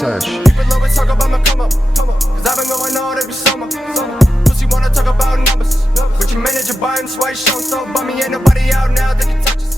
touch. People always talk about my come up, cause I've been going all every summer. Pussy wanna talk about numbers, but your manager buying swipe show, so by me ain't nobody out now that can touch us.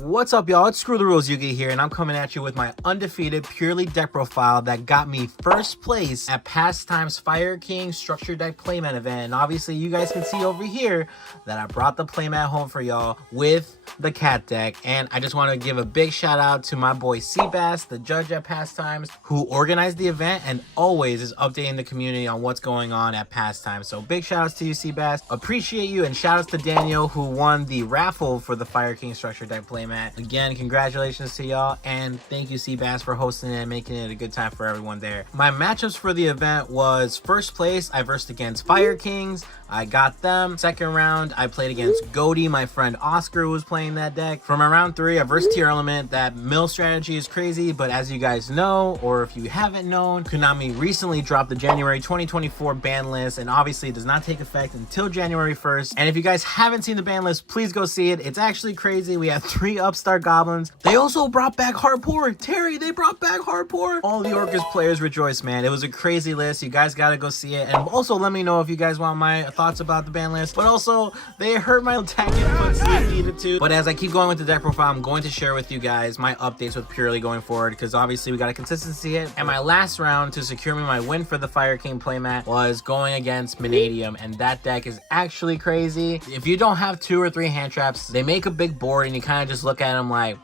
What's up, y'all? It's Screw the Rules YuGiOh here, and I'm coming at you with my undefeated Purrely deck profile that got me first place at Pastimes Fire King Structure Deck Playmat event. And obviously, you guys can see over here that I brought the Playmat home for y'all with the cat deck. And I just want to give a big shout out to my boy CBAS, the judge at Pastimes, who organized the event and always is updating the community on what's going on at Pastimes. So big shout outs to you, CBAS. Appreciate you, and shout outs to Daniel, who won the raffle for the Fire King Structure Deck Playmat. Again, congratulations to y'all, and thank you, CBAS, for hosting it and making it a good time for everyone there. My matchups for the event was first place, I versed against Fire Kings. I got them. Second round, I played against Goaty, my friend Oscar, who was playing that deck. From round 3, I versed Tier Element. That mill strategy is crazy, but as you guys know, or if you haven't known, Konami recently dropped the January 2024 ban list, and obviously it does not take effect until January 1st. And if you guys haven't seen the ban list, please go see it. It's actually crazy. We have 3 Upstart Goblins. They also brought back Hardpour. Terry, they brought back Hardpour. All the Orcus players rejoice, man. It was a crazy list. You guys gotta go see it. And also let me know if you guys want my thoughts about the ban list. But also, they hurt my attack inputs if needed to. But as I keep going with the deck profile, I'm going to share with you guys my updates with Purrely going forward, because obviously we got a consistency hit. And my last round to secure me my win for the Fire King playmat was going against Manadium, and that deck is actually crazy. If you don't have 2 or 3 hand traps, they make a big board and you kind of just look at them like,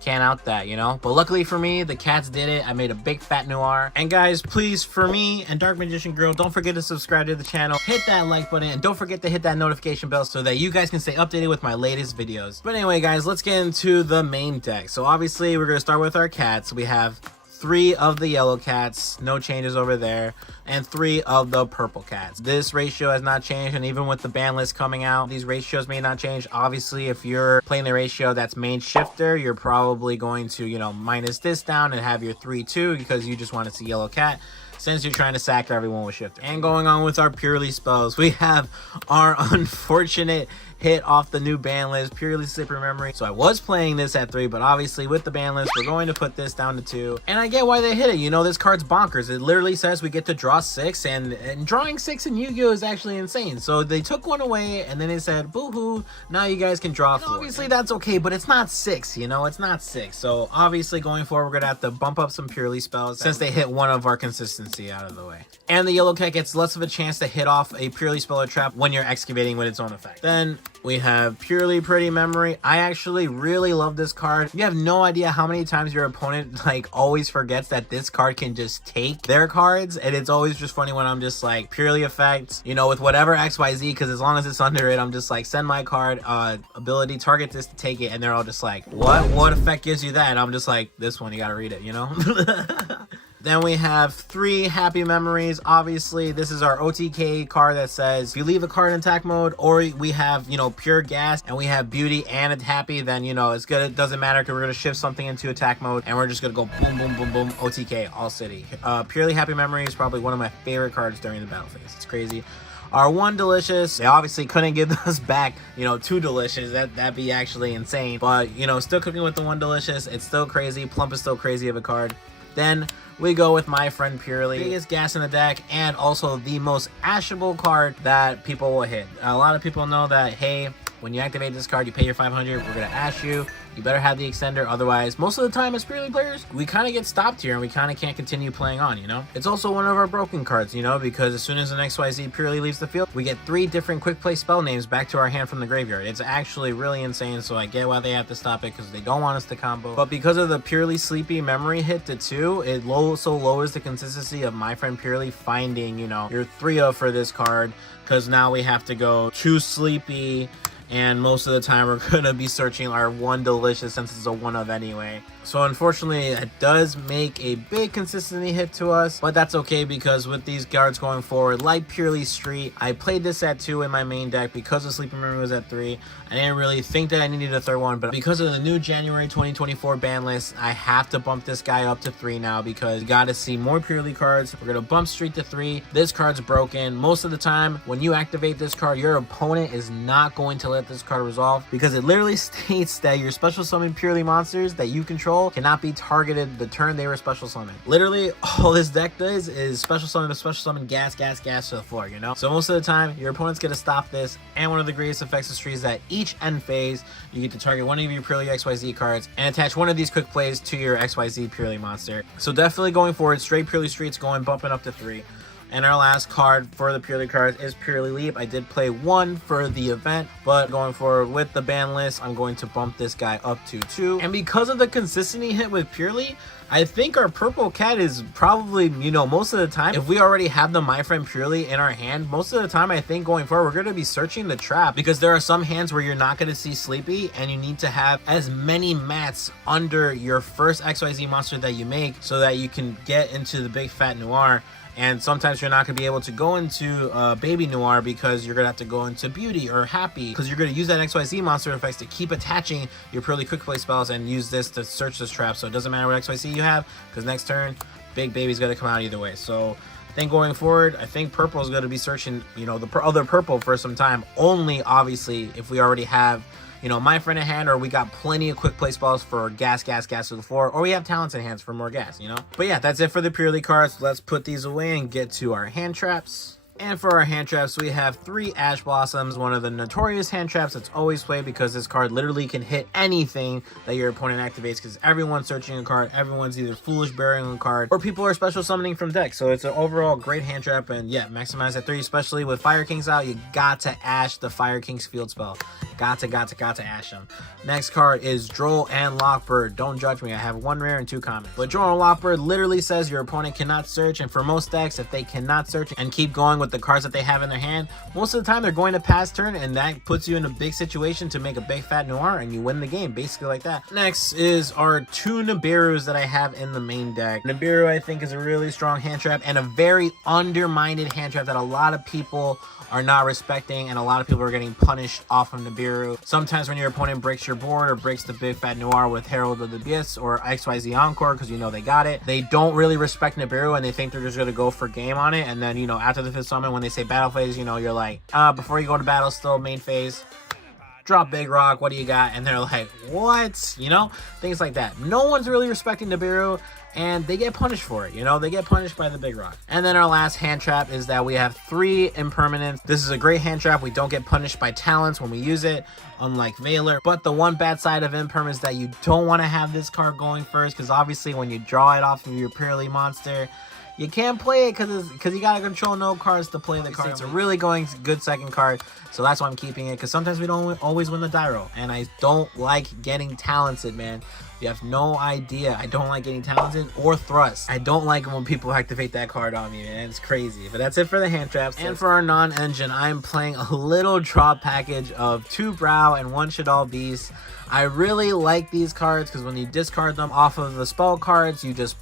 can't out that, you know. But luckily for me, the cats did it. I made a big fat noir. And guys, please, for me and Dark Magician Girl, don't forget to subscribe to the channel, hit that like button, and don't forget to hit that notification bell so that you guys can stay updated with my latest videos. But anyway, guys, let's get into the main deck. So obviously we're gonna start with our cats. We have 3 of the yellow cats, no changes over there, and 3 of the purple cats. This ratio has not changed, and even with the ban list coming out, these ratios may not change. Obviously, if you're playing the ratio that's main shifter, you're probably going to, you know, minus this down and have your 3-2 because you just want to see yellow cat, since you're trying to sack everyone with shifter. And going on with our Purrely spells, we have our unfortunate hit off the new ban list, Purrely Slippery Memory. So I was playing this at 3, but obviously with the ban list, we're going to put this down to 2. And I get why they hit it. You know, this card's bonkers. It literally says we get to draw 6, and drawing 6 in Yu-Gi-Oh is actually insane. So they took one away, and then they said, boo-hoo, now you guys can draw 4. Obviously that's okay, but it's not 6, you know, it's not 6. So obviously going forward, we're gonna have to bump up some Purrely spells since they hit one of our consistency out of the way. And the yellow cat gets less of a chance to hit off a Purrely spell or trap when you're excavating with its own effect. Then we have Purrely Pretty Memory. I actually really love this card. You have no idea how many times your opponent like always forgets that this card can just take their cards, and it's always just funny when I'm just like, Purrely effect, you know, with whatever XYZ, because as long as it's under it, I'm just like, send my card, ability, target this to take it, and they're all just like, what effect gives you that? And I'm just like, this one, you gotta read it, you know. Then we have 3 Happy Memories. Obviously, this is our OTK card that says if you leave a card in attack mode, or we have, you know, Pure Gas, and we have Beauty and a Happy, then, you know, it's good. It doesn't matter because we're going to shift something into attack mode, and we're just going to go boom, boom, boom, boom, OTK, all city. Purely Happy Memory is probably one of my favorite cards during the battle phase. It's crazy. Our 1 Delicious, they obviously couldn't give us back, you know, 2 Delicious. That'd be actually insane. But, you know, still cooking with the 1 Delicious. It's still crazy. Plump is still crazy of a card. Then we go with my friend Purrely, biggest gas in the deck, and also the most ashable card that people will hit. A lot of people know that, hey, when you activate this card, you pay your 500, we're gonna ash you. You better have the extender, otherwise, most of the time as Purrely players, we kind of get stopped here and we kind of can't continue playing on, you know? It's also one of our broken cards, you know, because as soon as an XYZ Purrely leaves the field, we get 3 different quick play spell names back to our hand from the graveyard. It's actually really insane, so I get why they have to stop it, because they don't want us to combo. But because of the Purrely Sleepy Memory hit to 2, it also lowers the consistency of my friend Purrely finding, you know, your 3-of for this card, because now we have to go 2 Sleepy, and most of the time we're gonna be searching our 1 Delicious since it's a 1-of anyway. So unfortunately, it does make a big consistency hit to us, but that's okay because with these guards going forward, like Purrely Street, I played this at 2 in my main deck because the Sleeping Memory was at 3. I didn't really think that I needed a third one, but because of the new January 2024 ban list, I have to bump this guy up to 3 now because you got to see more Purrely cards. We're going to bump Street to 3. This card's broken. Most of the time, when you activate this card, your opponent is not going to let this card resolve because it literally states that your special summon Purrely monsters that you control control cannot be targeted the turn they were special summoned. Literally, all this deck does is special summon, gas to the floor, you know? So most of the time, your opponent's gonna stop this, and one of the greatest effects of Street is that each end phase, you get to target one of your Purrely XYZ cards and attach one of these quick plays to your XYZ Purrely monster. So definitely going forward, straight Purrely Streets bumping up to 3. And our last card for the Purrely cards is Purrely Leap. I did play 1 for the event, but going forward with the ban list, I'm going to bump this guy up to 2. And because of the consistency hit with Purrely, I think our purple cat is probably, you know, most of the time, if we already have the My Friend Purrely in our hand, most of the time I think going forward, we're going to be searching the trap, because there are some hands where you're not going to see Sleepy, and you need to have as many mats under your first XYZ monster that you make so that you can get into the big fat noir. And sometimes you're not going to be able to go into Baby Noir because you're going to have to go into Beauty or Happy, because you're going to use that XYZ monster effects to keep attaching your Purrely quick play spells and use this to search this trap. So it doesn't matter what XYZ you have, because next turn, Big Baby's going to come out either way. So I think going forward, I think purple is going to be searching, you know, the other purple for some time. Only, obviously, if we already have, you know, My Friend in hand, or we got plenty of quick play spells for gas to the floor, or we have talents in hands for more gas, you know? But yeah, that's it for the Purrely cards. Let's put these away and get to our hand traps. And for our hand traps, we have 3 Ash Blossoms, one of the notorious hand traps that's always played, because this card literally can hit anything that your opponent activates, because everyone's searching a card, everyone's either Foolish Burying a card, or people are special summoning from deck. So it's an overall great hand trap, and yeah, maximize at 3, especially with Fire Kings out. You got to Ash the Fire King's field spell. Got to Ash them. Next card is Droll and Lockbird. Don't judge me, I have 1 rare and 2 commons. But Droll and Lockbird literally says your opponent cannot search, and for most decks, if they cannot search and keep going with the cards that they have in their hand, most of the time they're going to pass turn, and that puts you in a big situation to make a big fat noir, and you win the game basically like that. Next is our 2 Nibiru's that I have in the main deck. Nibiru, I think, is a really strong hand trap, and a very undermined hand trap that a lot of people are not respecting, and a lot of people are getting punished off of Nibiru. Sometimes when your opponent breaks your board or breaks the big fat noir with Herald of the Abyss or XYZ Encore, because you know they got it, they don't really respect Nibiru, and they think they're just going to go for game on it. And then, you know, after the 5th summon, when they say battle phase, you know, you're like, before you go to battle, still main phase, drop Big Rock, what do you got? And they're like, what? You know, things like that. No one's really respecting Nibiru, and they get punished for it, you know? They get punished by the Big Rock. And then our last hand trap is that we have 3 Impermanents. This is a great hand trap. We don't get punished by talents when we use it, unlike Veiler. But the one bad side of Imperm is that you don't want to have this card going first, because obviously when you draw it off of your Purrely monster, you can't play it because you gotta control no cards to play the card. It's a really good second card, so that's why I'm keeping it, because sometimes we don't always win the die roll, and I don't like getting talented, man. You have no idea. I don't like getting talented or thrust. I don't like when people activate that card on me, man. It's crazy. But that's it for the hand traps. And for our non-engine, I'm playing a little drop package of 2 Brow and 1 Shaddoll Beast. I really like these cards because when you discard them off of the spell cards, you just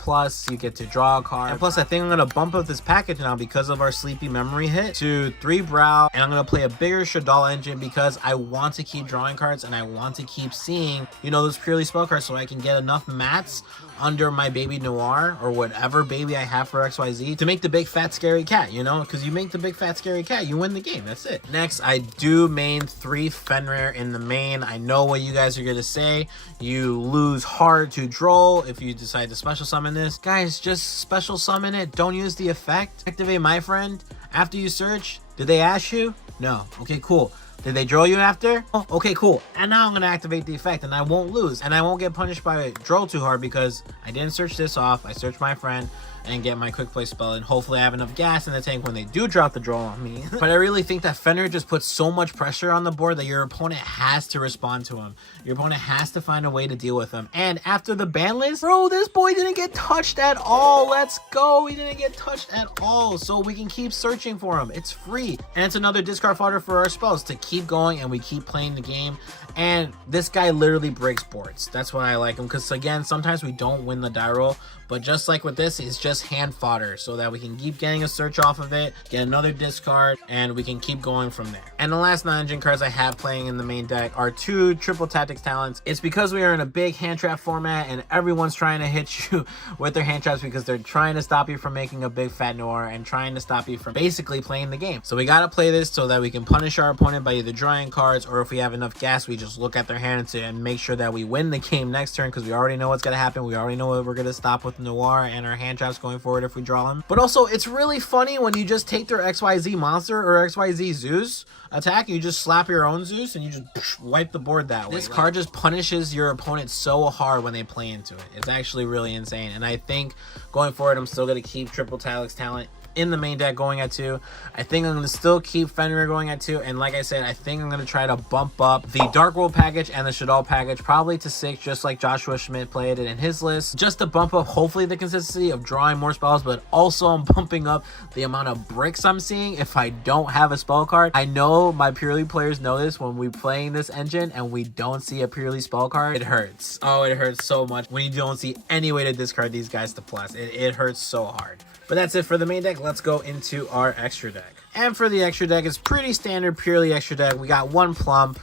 you get to draw a card. And plus, I think I'm going to bump up this package now because of our Sleepy Memory hit to 3 Brow. And I'm going to play a bigger Shaddoll engine because I want to keep drawing cards and I want to keep seeing, you know, those purely spell cards so I can get enough mats under my Baby Noir or whatever baby I have for XYZ to make the big fat scary cat, you know, because you make the big fat scary cat, you win the game. That's it. Next, I do main 3 Fenrir in the main. I know what you guys are going to say. You lose hard to Droll if you decide to special summon this. Guys, just special summon it. Don't use the effect. Activate My Friend after you search. Did they ask you? No. Okay, cool. Did they draw you after? Oh, okay, cool. And now I'm going to activate the effect and I won't lose. And I won't get punished by Droll too hard because I didn't search this off. I searched My Friend and get my quick play spell, and hopefully I have enough gas in the tank when they do drop the Droll on me. But I really think that Fenrir just puts so much pressure on the board that your opponent has to respond to him. Your opponent has to find a way to deal with him. And after the ban list, bro, this boy didn't get touched at all. Let's go. He didn't get touched at all. So we can keep searching for him. It's free. And it's another discard fodder for our spells to keep going, and we keep playing the game. And this guy literally breaks boards. That's why I like him, because again, sometimes we don't win the die roll, but just like with this, it's just hand fodder so that we can keep getting a search off of it, get another discard, and we can keep going from there. And the last non-engine cards I have playing in the main deck are 2 Triple Tactics Talents. It's because we are in a big hand trap format and everyone's trying to hit you with their hand traps because they're trying to stop you from making a big fat noir and trying to stop you from basically playing the game. So we got to play this so that we can punish our opponent by either drawing cards, or if we have enough gas, we just look at their hand and make sure that we win the game next turn, because we already know what's going to happen. We already know what we're going to stop with Noir and our hand traps going forward if we draw them. But also, it's really funny when you just take their XYZ monster or XYZ Zeus attack, you just slap your own Zeus and you just wipe the board that way. This card just punishes your opponent so hard when they play into it. It's actually really insane. And I think going forward, I'm still going to keep Triple Talix Talent in the main deck going at 2. I think I'm going to still keep Fenrir going at 2. And like I said, I think I'm going to try to bump up the Dark World package and the Shaddoll package probably to 6, just like Joshua Schmidt played it in his list, just to bump up hopefully the consistency of drawing more spells, but also I'm bumping up the amount of bricks I'm seeing if I don't have a spell card. I know my Purrely players know this. When we're playing this engine and we don't see a Purrely spell card, it hurts. Oh, it hurts so much when you don't see any way to discard these guys to plus. It hurts so hard. But that's it for the main deck. Let's go into our extra deck. And for the extra deck, it's pretty standard Purrely extra deck. We got 1 Plump,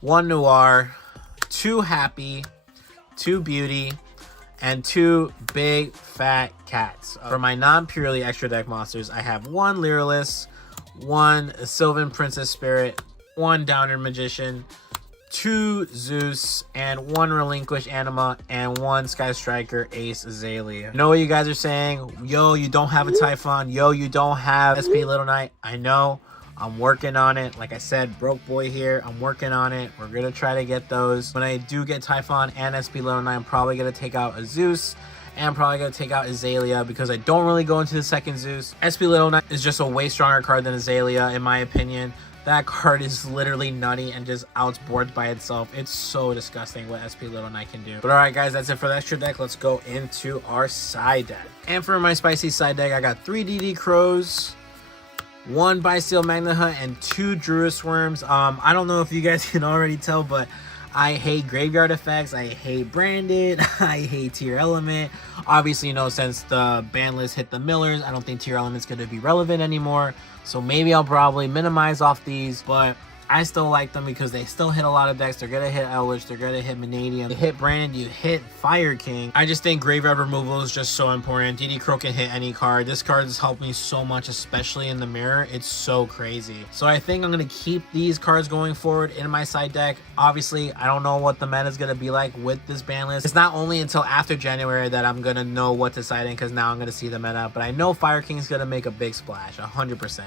1 Noir, 2 Happy, 2 Beauty, and 2 Big Fat Cats. For my non-Purrely extra deck monsters, I have 1 Lyrilis, 1 Sylvan Princess Spirit, 1 Downer Magician, 2 Zeus, and 1 Relinquish Anima, and 1 Sky Striker Ace Azalea. I know what you guys are saying. Yo, you don't have a Typhon. Yo, you don't have SP Little Knight. I know. I'm working on it. Like I said, broke boy here. I'm working on it. We're going to try to get those. When I do get Typhon and SP Little Knight, I'm probably going to take out a Zeus. And I'm probably going to take out Azalea because I don't really go into the second Zeus. SP Little Knight is just a way stronger card than Azalea, in my opinion. That card is literally nutty and just outsboards by itself. It's so disgusting what SP Little Knight can do. But alright guys, that's it for the extra deck. Let's go into our side deck. And for my spicy side deck, I got 3 DD Crows, 1 Bysteel Magna Hunt, and 2 Druid Worms. I don't know if you guys can already tell, but I hate graveyard effects. I hate Branded. I hate Tier Element. Obviously, you know, since the ban list hit the millers, I don't think Tier Element's going to be relevant anymore. So maybe I'll probably minimize off these, but I still like them because they still hit a lot of decks. They're going to hit Elwich. They're going to hit Manadium. You hit Brandon. You hit Fire King. I just think graveyard removal is just so important. DD Crow can hit any card. This card has helped me so much, especially in the mirror. It's so crazy. So I think I'm going to keep these cards going forward in my side deck. Obviously, I don't know what the meta is going to be like with this ban list. It's not only until after January that I'm going to know what to side in, because now I'm going to see the meta. But I know Fire King is going to make a big splash, 100%.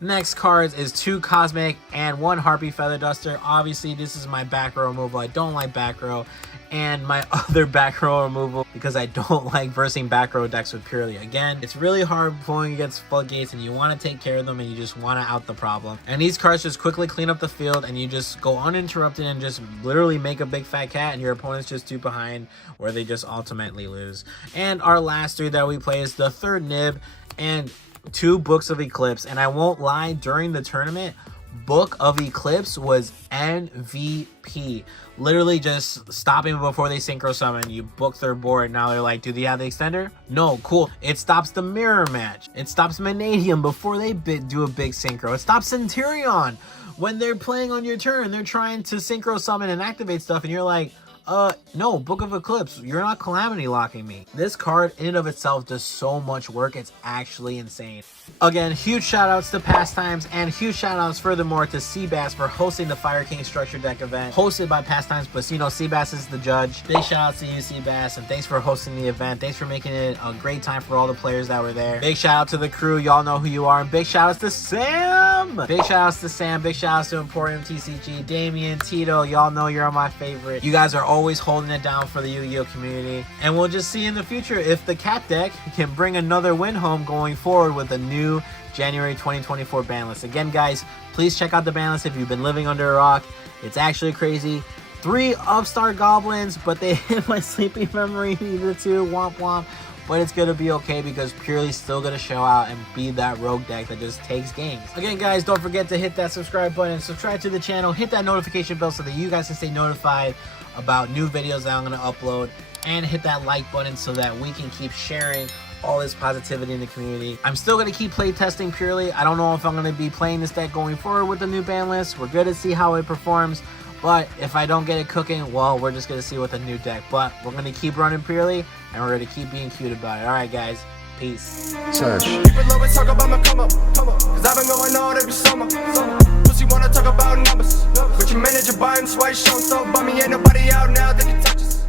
Next cards is 2 Cosmic and 1 Harpy Feather Duster. Obviously, this is my back row removal. I don't like back row. And my other back row removal because I don't like versing back row decks with Purrely. Again, it's really hard pulling against Floodgates and you want to take care of them and you just want to out the problem. And these cards just quickly clean up the field and you just go uninterrupted and just literally make a big fat cat and your opponent's just 2 behind where they just ultimately lose. And our last 3 that we play is the 3rd Nib and 2 Books of Eclipse. And I won't lie, during the tournament, Book of Eclipse was MVP. Literally just stopping before they synchro summon. You book their board. Now they're like, do they have the extender? No, cool. It stops the mirror match. It stops Manadium before they do a big synchro. It stops Centurion when they're playing on your turn. They're trying to synchro summon and activate stuff and you're like, no, Book of Eclipse, you're not calamity locking me. This card in and of itself does so much work. It's actually insane. Again, huge shout outs to Pastimes and huge shout outs furthermore to CBAS for hosting the Fire King Structure Deck event hosted by Pastimes, but you know, CBAS is the judge. Big shout outs to you, CBAS, and thanks for hosting the event. Thanks for making it a great time for all the players that were there. Big shout out to the crew. Y'all know who you are. And big shout outs to Sam. Big shout outs to Sam. Big shout outs to Emporium TCG, Damien, Tito. Y'all know you're my favorite. You guys are always holding it down for the Yu-Gi-Oh community, and we'll just see in the future if the cat deck can bring another win home going forward with a new January 2024 ban list. Again guys, please check out the ban list if you've been living under a rock. It's actually crazy. 3 Upstart Goblins, but they hit my sleepy memory, the 2 womp womp, but it's gonna be okay because Purrely's still gonna show out and be that rogue deck that just takes games. Again guys, don't forget to hit that subscribe button, subscribe to the channel, hit that notification bell so that you guys can stay notified about new videos that I'm going to upload, and hit that like button so that we can keep sharing all this positivity in the community. I'm still going to keep play testing Purrely. I don't know if I'm going to be playing this deck going forward with the new ban list. We're good to see how it performs, but if I don't get it cooking, well, we're just going to see with the new deck. But we're going to keep running Purrely and we're going to keep being cute about it. All right guys, Peace. Search. People always talk about my come up, cause I've been going all every summer. Pussy wanna talk about numbers, but your manager buying swipe show so bummy, ain't nobody out now that can touch us.